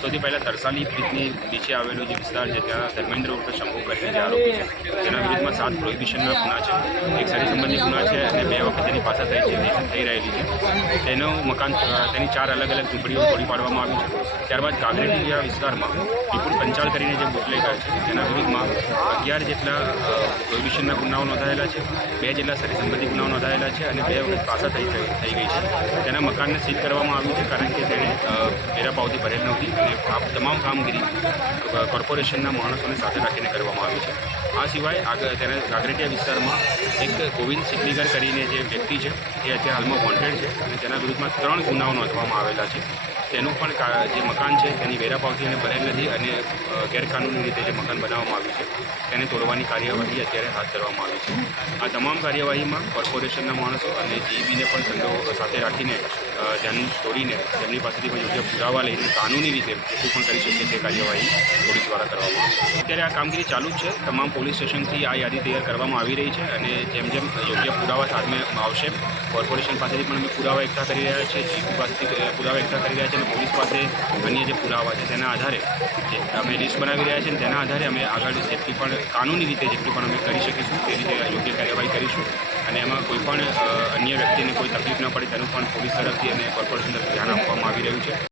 સૌથી પહેલાં તરસાલી બ્રિજની નીચે આવેલો જે વિસ્તાર છે ત્યાં ધર્મેન્દ્ર ઉર્ફે શંભુ કરીને જે આરોપી છે તેના વિરુદ્ધમાં 7 પ્રોહિબિશનના ગુના છે, એક શરીર સંબંધી ગુના છે અને 2 વખત તેની પાસે થઈ રહેલી છે. તેનું મકાન તેની 4 અલગ અલગ ઝૂંપડીઓ તોડી પાડવામાં આવી છે. ત્યારબાદ ગાગરેટીયા વિસ્તારમાં વિપુલ પંચાલ કરીને જે બુટલેગર છે તેના વિરુદ્ધમાં 11 જેટલા પ્રોહિબિશનના ગુનાઓ નોંધાયેલા છે, 2 જેટલા શરીર સંબંધી ગુનાઓ નોંધાયેલા છે અને 2 વખત પાસા થઈ ગઈ છે. તેના મકાનને સીલ કરવામાં આવ્યું છે કારણ કે તેણે વેરા પાવતી ભરેલ નહોતી અને આ તમામ કામગીરી કોર્પોરેશનના માણસોને સાથે રાખીને કરવામાં આવી છે. આ સિવાય તેના ગાગરેટીયા વિસ્તારમાં એક ગોવિંદ સિકલીગર કરીને જે વ્યક્તિ છે તે અત્યારે હાલમાં વોન્ટેડ છે અને તેના વિરુદ્ધમાં 3 ગુનાઓ નોંધવામાં આવેલા છે. તેનું પણ જે મકાન છે તેની વેરા પાવતી એને ભરેલ નથી અને ગેરકાનૂની રીતે જે મકાન બનાવવામાં આવ્યું છે તેને તોડવાની કાર્યવાહી અત્યારે હાથ ધરવામાં આવી છે. આ તમામ કાર્યવાહીમાં કોર્પોરેશનના માણસો અને જીઈબીને પણ સંડો સાથે રાખીને ધ્યાન તોડીને તેમની પાસેથી પણ યોગ્ય પુરાવા લઈને કાનૂની રીતે શું પણ કરી શકીએ તે કાર્યવાહી પોલીસ દ્વારા કરવામાં આવશે. અત્યારે આ કામગીરી ચાલુ જ છે. તમામ પોલીસ સ્ટેશનથી આ યાદી તૈયાર કરવામાં આવી રહી છે અને જેમ જેમ યોગ્ય પુરાવા સામે આવશે કોર્પોરેશન પાસેથી પણ અમે પુરાવા એકઠા કરી રહ્યા છીએ, જીઈબી પાસેથી પુરાવા એકઠા કરી રહ્યા છીએ અને પોલીસ પાસે અન્ય જે પુરાવા છે તેના આધારે જે અમે લિસ્ટ બનાવી રહ્યા છીએ અને તેના આધારે અમે આગળ જેટલી પણ કાનૂની રીતે જેટલી પણ અમે કરી શકીશું તે રીતે યોગ્ય કાર્યવાહી કરીશું અને એમાં કોઈ પણ અન્ય વ્યક્તિને કોઈ તકલીફ ન પડે તેનું પણ પોલીસ તરફથી અને કોર્પોરેશન તરફથી ધ્યાન આપવામાં આવી રહ્યું છે.